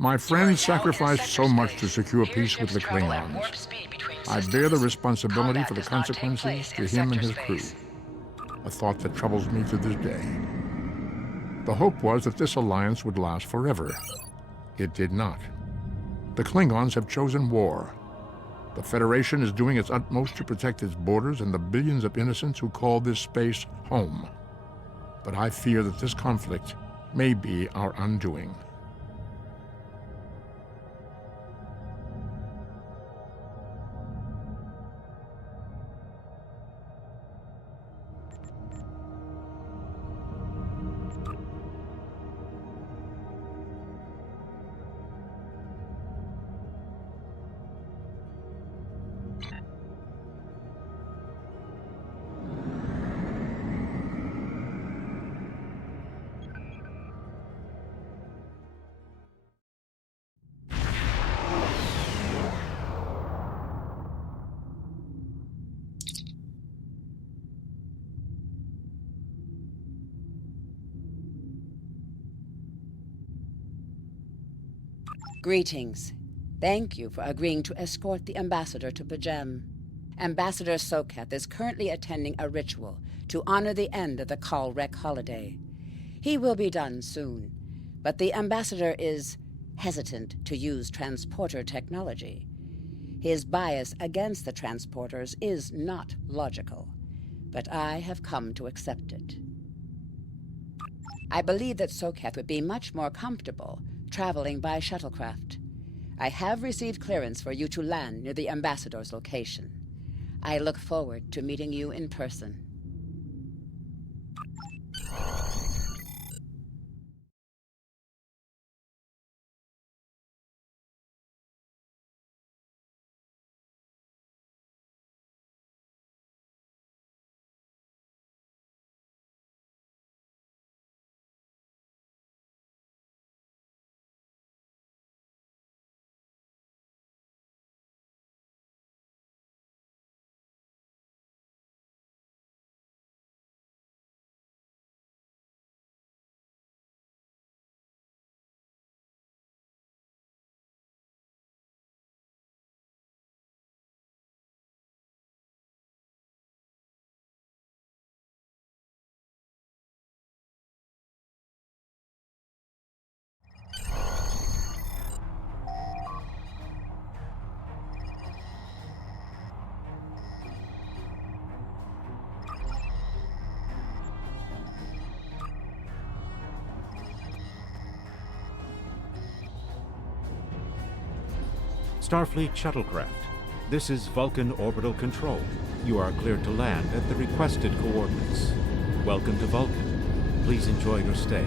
My friends sacrificed so much to secure peace with the Klingons. I bear the responsibility for the consequences to him and his crew, a thought that troubles me to this day. The hope was that this alliance would last forever. It did not. The Klingons have chosen war. The Federation is doing its utmost to protect its borders and the billions of innocents who call this space home. But I fear that this conflict may be our undoing. Greetings. Thank you for agreeing to escort the ambassador to P'Jem. Ambassador Sokath is currently attending a ritual to honor the end of the Kalrek holiday. He will be done soon, but the ambassador is hesitant to use transporter technology. His bias against the transporters is not logical, but I have come to accept it. I believe that Sokath would be much more comfortable traveling by shuttlecraft. I have received clearance for you to land near the ambassador's location. I look forward to meeting you in person. Starfleet Shuttlecraft. This is Vulcan Orbital Control. You are cleared to land at the requested coordinates. Welcome to Vulcan. Please enjoy your stay.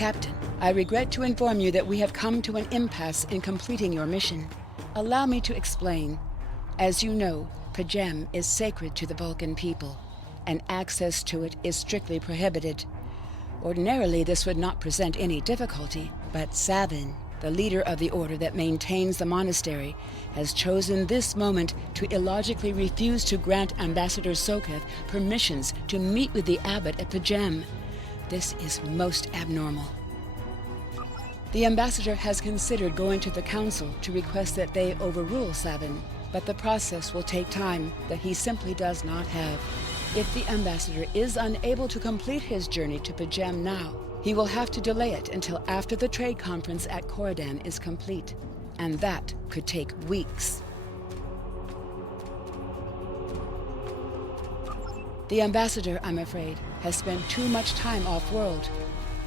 Captain, I regret to inform you that we have come to an impasse in completing your mission. Allow me to explain. As you know, Pajem is sacred to the Vulcan people, and access to it is strictly prohibited. Ordinarily, this would not present any difficulty, but Savin, the leader of the order that maintains the monastery, has chosen this moment to illogically refuse to grant Ambassador Soketh permissions to meet with the abbot at Pajem. This is most abnormal. The ambassador has considered going to the council to request that they overrule Savin, but the process will take time that he simply does not have. If the ambassador is unable to complete his journey to Pajem now, he will have to delay it until after the trade conference at Corodan is complete, and that could take weeks. The ambassador, I'm afraid, has spent too much time off-world.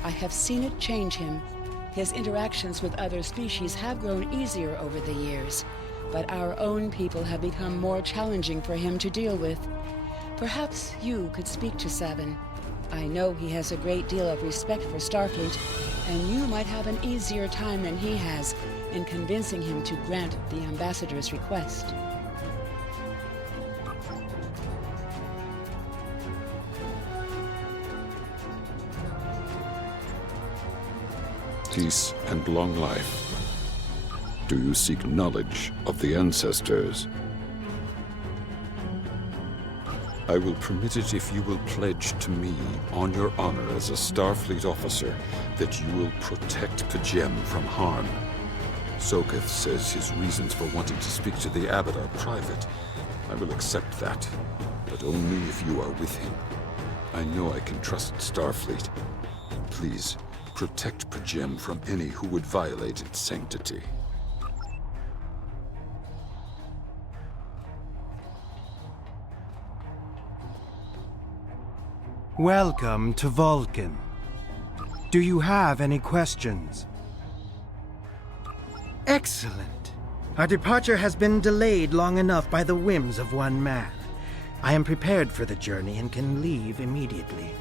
I have seen it change him. His interactions with other species have grown easier over the years, but our own people have become more challenging for him to deal with. Perhaps you could speak to Savin. I know he has a great deal of respect for Starfleet, and you might have an easier time than he has in convincing him to grant the ambassador's request. Peace and long life. Do you seek knowledge of the ancestors? I will permit it if you will pledge to me, on your honor as a Starfleet officer, that you will protect Pajem from harm. Soketh says his reasons for wanting to speak to the abbot are private. I will accept that, but only if you are with him. I know I can trust Starfleet. Please, protect Pajem from any who would violate its sanctity. Welcome to Vulcan. Do you have any questions? Excellent. Our departure has been delayed long enough by the whims of one man. I am prepared for the journey and can leave immediately.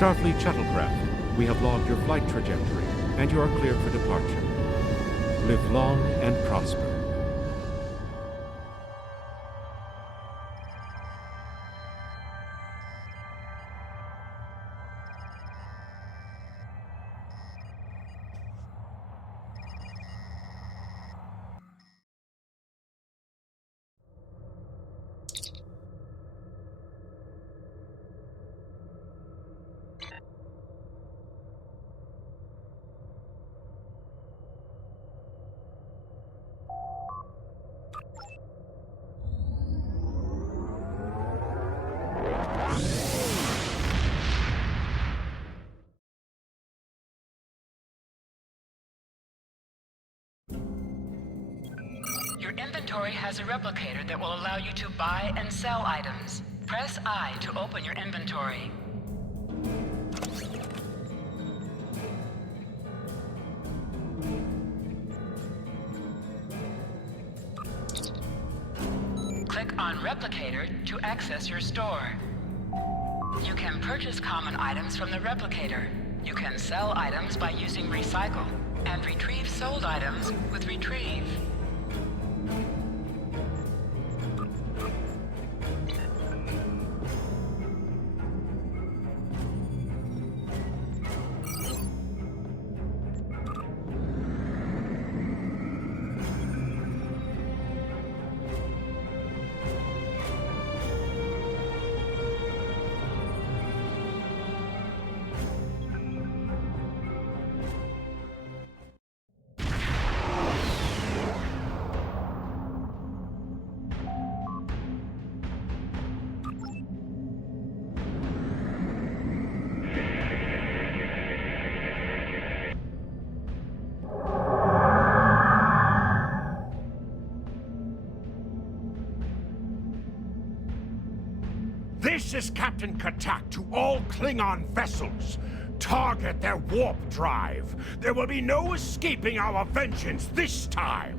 Starfleet shuttlecraft, we have logged your flight trajectory, and you are cleared for departure. Live long and prosper. Your inventory has a replicator that will allow you to buy and sell items. Press I to open your inventory. Click on Replicator to access your store. You can purchase common items from the replicator. You can sell items by using Recycle, and retrieve sold items with Retrieve. This is Captain Katak to all Klingon vessels. Target their warp drive. There will be no escaping our vengeance this time.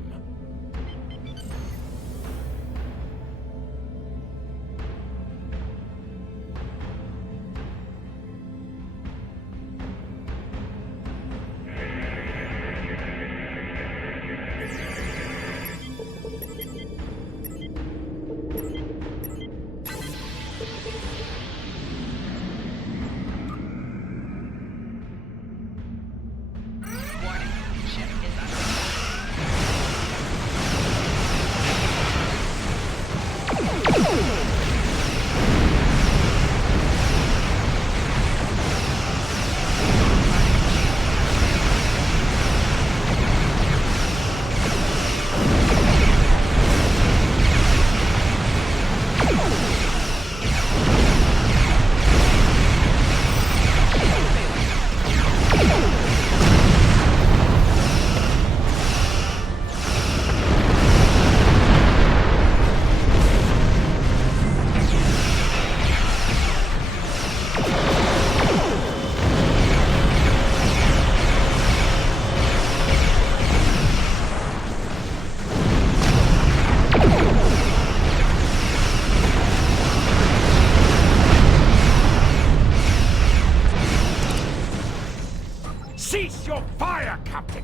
Cease your fire, Captain!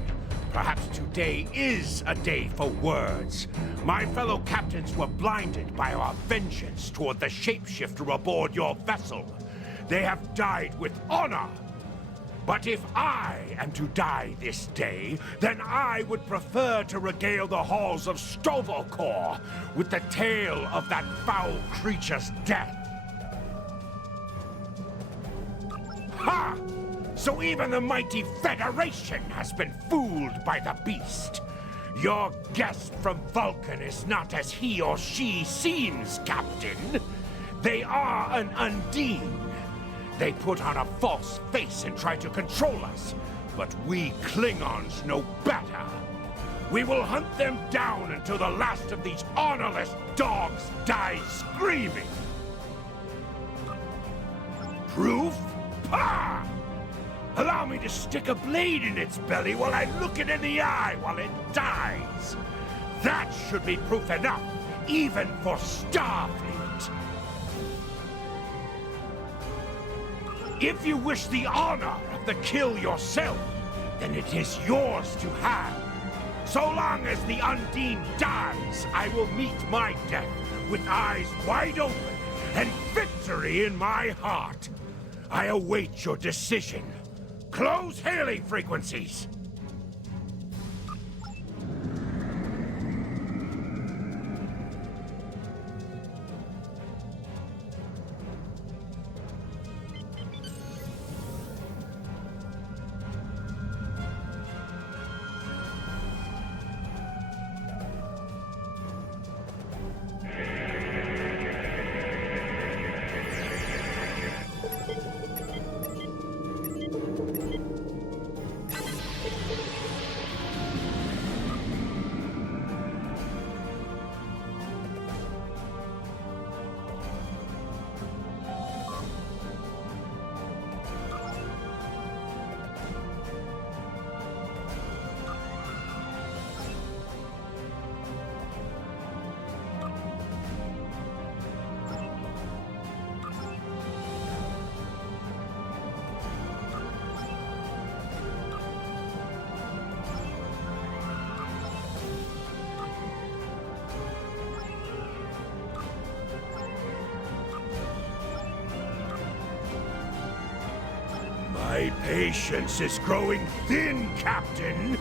Perhaps today is a day for words. My fellow captains were blinded by our vengeance toward the shapeshifter aboard your vessel. They have died with honor. But if I am to die this day, then I would prefer to regale the halls of Stovalkor with the tale of that foul creature's death. Ha! So even the mighty Federation has been fooled by the beast. Your guest from Vulcan is not as he or she seems, Captain. They are an Undine. They put on a false face and try to control us, but we Klingons know better. We will hunt them down until the last of these honorless dogs dies screaming. Proof? Pah! Allow me to stick a blade in its belly while I look it in the eye while it dies. That should be proof enough, even for Starfleet. If you wish the honor of the kill yourself, then it is yours to have. So long as the Undine dies, I will meet my death with eyes wide open and victory in my heart. I await your decision. Close hailing frequencies! My patience is growing thin, Captain.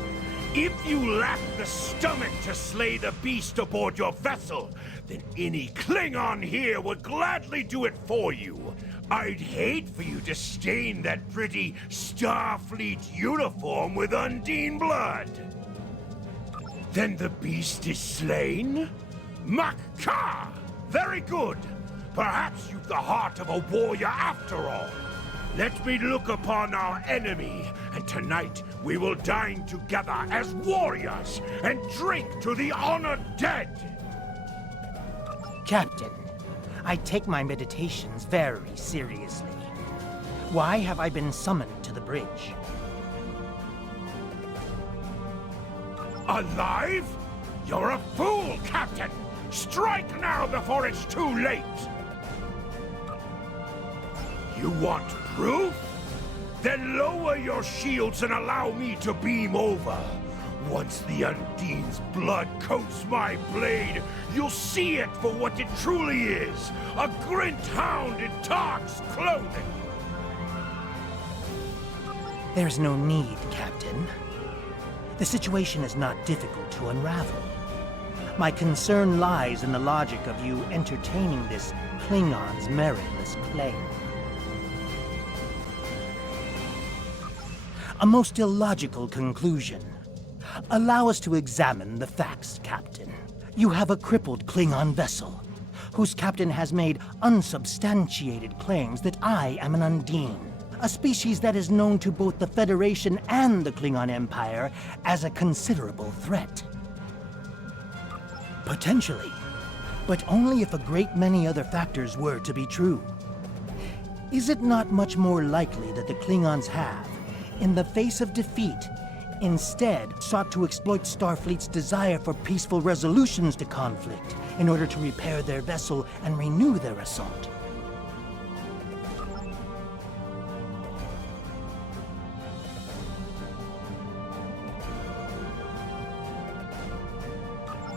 If you lack the stomach to slay the beast aboard your vessel, then any Klingon here would gladly do it for you. I'd hate for you to stain that pretty Starfleet uniform with Undine blood. Then the beast is slain? Mak-Ka! Very good. Perhaps you've the heart of a warrior after all. Let me look upon our enemy, and tonight we will dine together as warriors and drink to the honored dead. Captain, I take my meditations very seriously. Why have I been summoned to the bridge? Alive? You're a fool, Captain! Strike now before it's too late! You want proof? Then lower your shields and allow me to beam over. Once the Undine's blood coats my blade, you'll see it for what it truly is. A Grint hound in Tark's clothing. There's no need, Captain. The situation is not difficult to unravel. My concern lies in the logic of you entertaining this Klingon's meritless claim. A most illogical conclusion. Allow us to examine the facts, Captain. You have a crippled Klingon vessel, whose captain has made unsubstantiated claims that I am an Undine, a species that is known to both the Federation and the Klingon Empire as a considerable threat. Potentially, but only if a great many other factors were to be true. Is it not much more likely that the Klingons have, in the face of defeat, instead sought to exploit Starfleet's desire for peaceful resolutions to conflict in order to repair their vessel and renew their assault?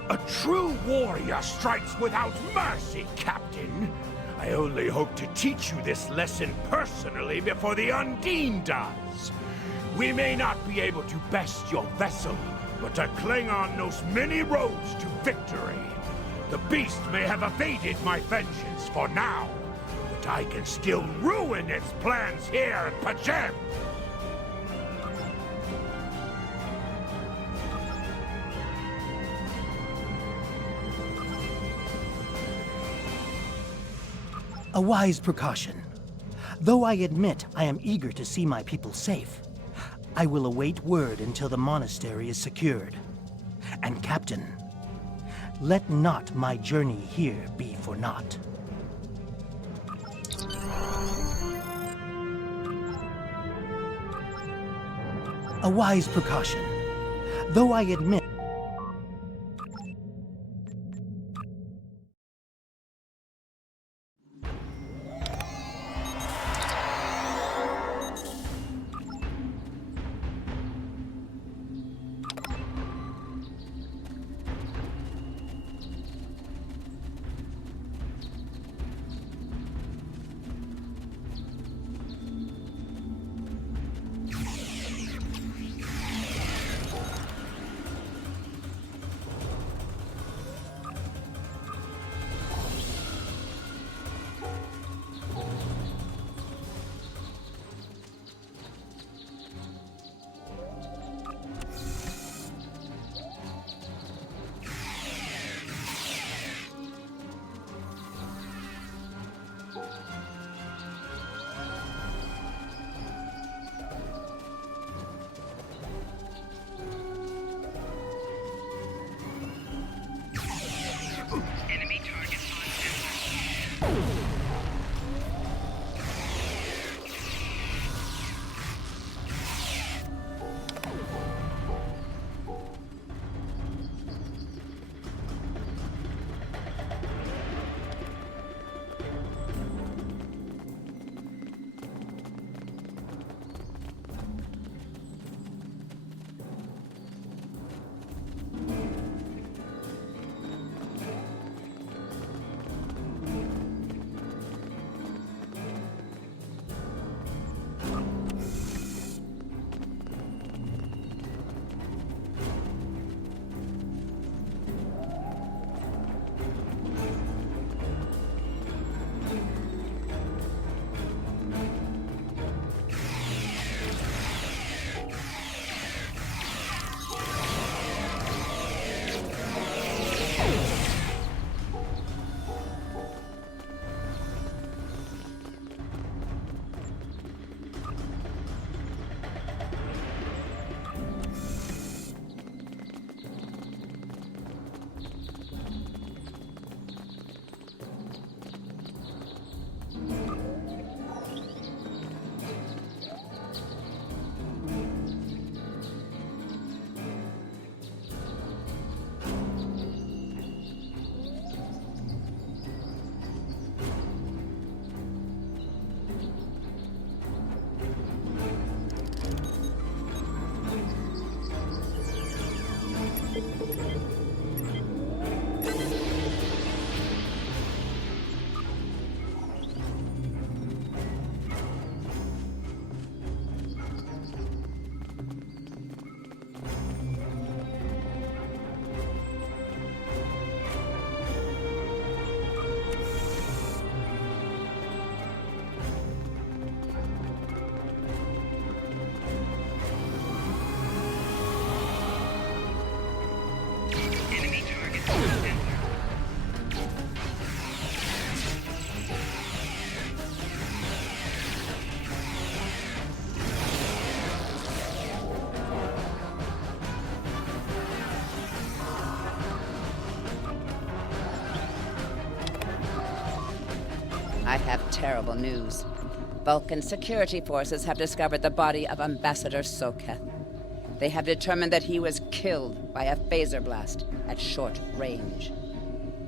A true warrior strikes without mercy, Captain. I only hope to teach you this lesson personally before the Undine does. We may not be able to best your vessel, but a Klingon knows many roads to victory. The beast may have evaded my vengeance for now, but I can still ruin its plans here at P'Jem. A wise precaution. Though I admit I am eager to see my people safe, I will await word until the monastery is secured. And Captain, let not my journey here be for naught. A wise precaution. Though I admit I have terrible news. Vulcan security forces have discovered the body of Ambassador Soketh. They have determined that he was killed by a phaser blast at short range.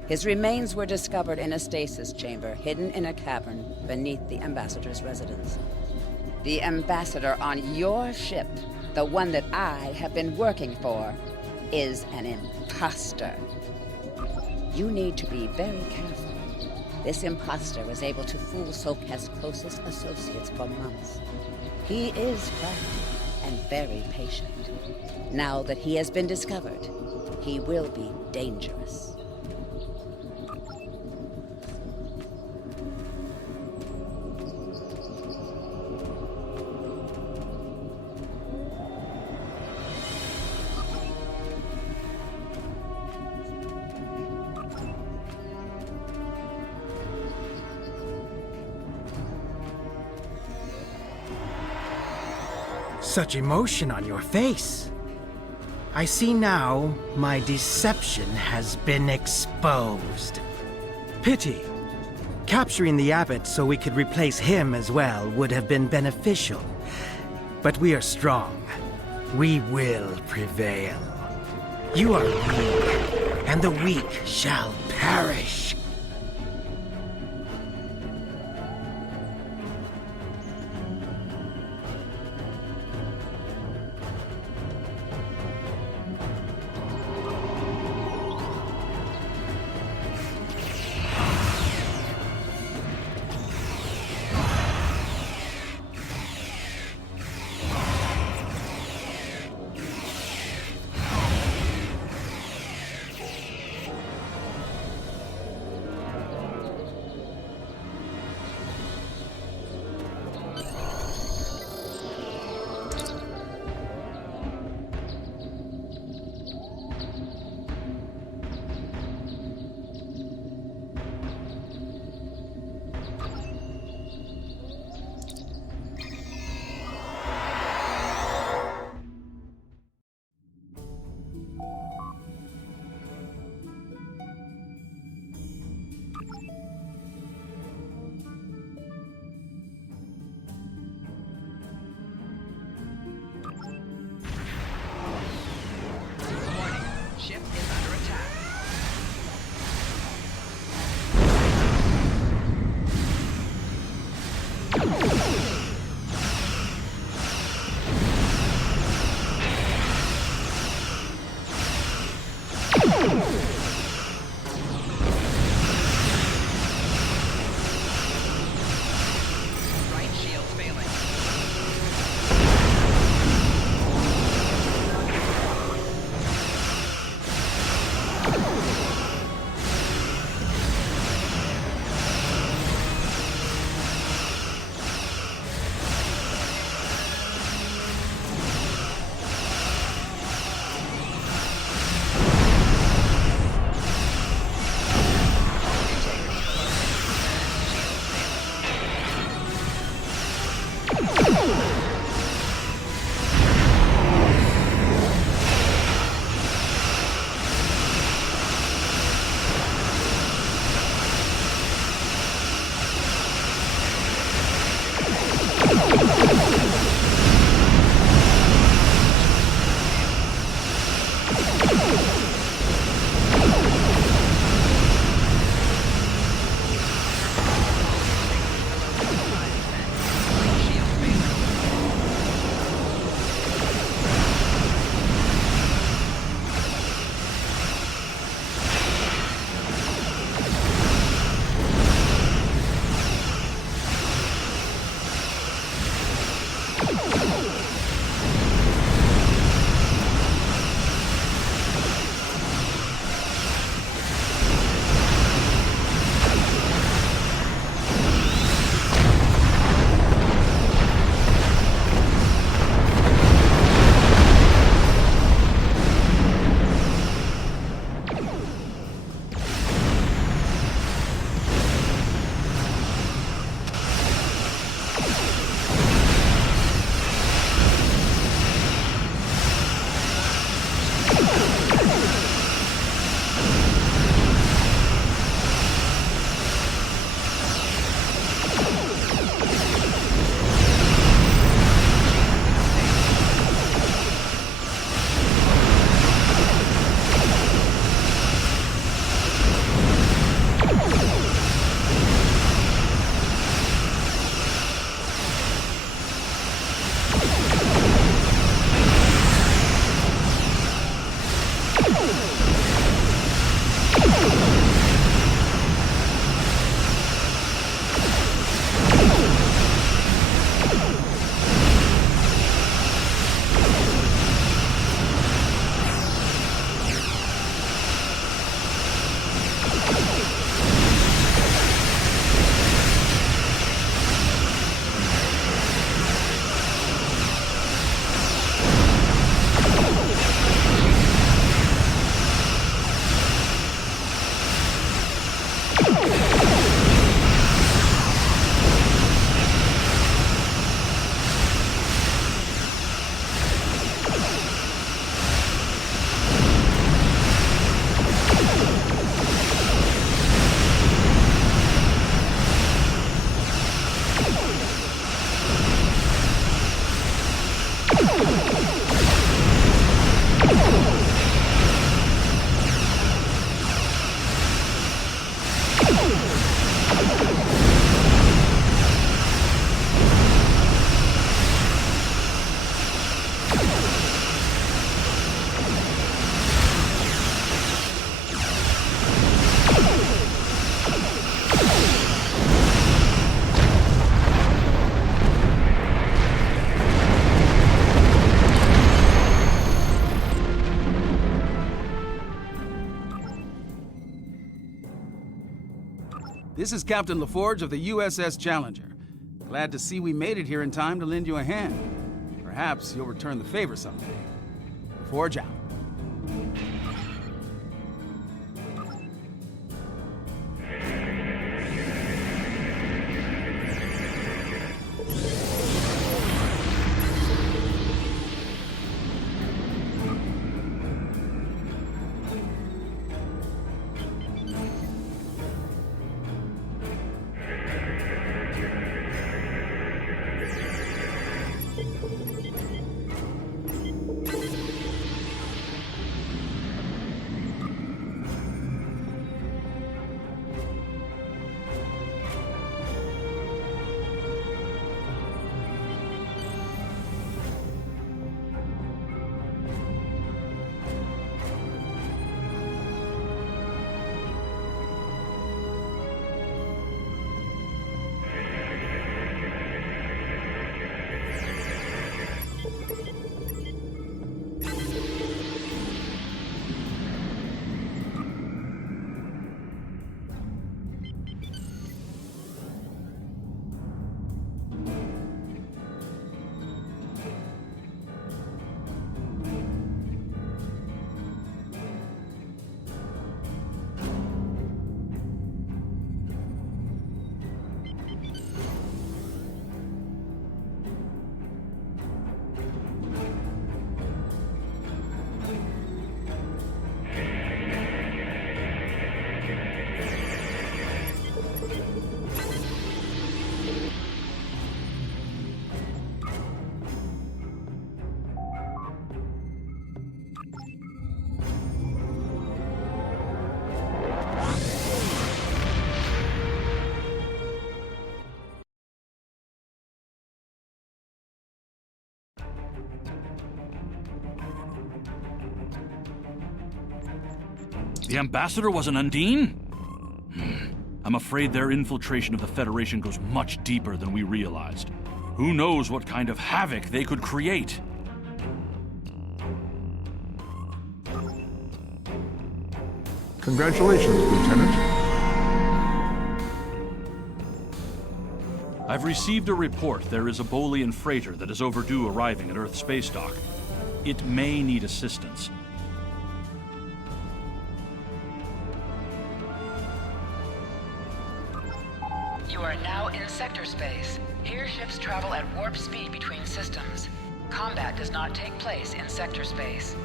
His remains were discovered in a stasis chamber hidden in a cavern beneath the Ambassador's residence. The Ambassador on your ship, the one that I have been working for, is an imposter. You need to be very careful. This imposter was able to fool Soketh's closest associates for months. He is crafty and very patient. Now that he has been discovered, he will be dangerous. Such emotion on your face. I see now my deception has been exposed. Pity. Capturing the abbot so we could replace him as well would have been beneficial. But we are strong. We will prevail. You are weak, and the weak shall perish. This is Captain LaForge of the USS Challenger. Glad to see we made it here in time to lend you a hand. Perhaps you'll return the favor someday. LaForge out. The Ambassador was an Undine? I'm afraid their infiltration of the Federation goes much deeper than we realized. Who knows what kind of havoc they could create? Congratulations, Lieutenant. I've received a report there is a Bolian freighter that is overdue arriving at Earth Space Dock. It may need assistance. You are now in sector space. Here ships travel at warp speed between systems. Combat does not take place in sector space.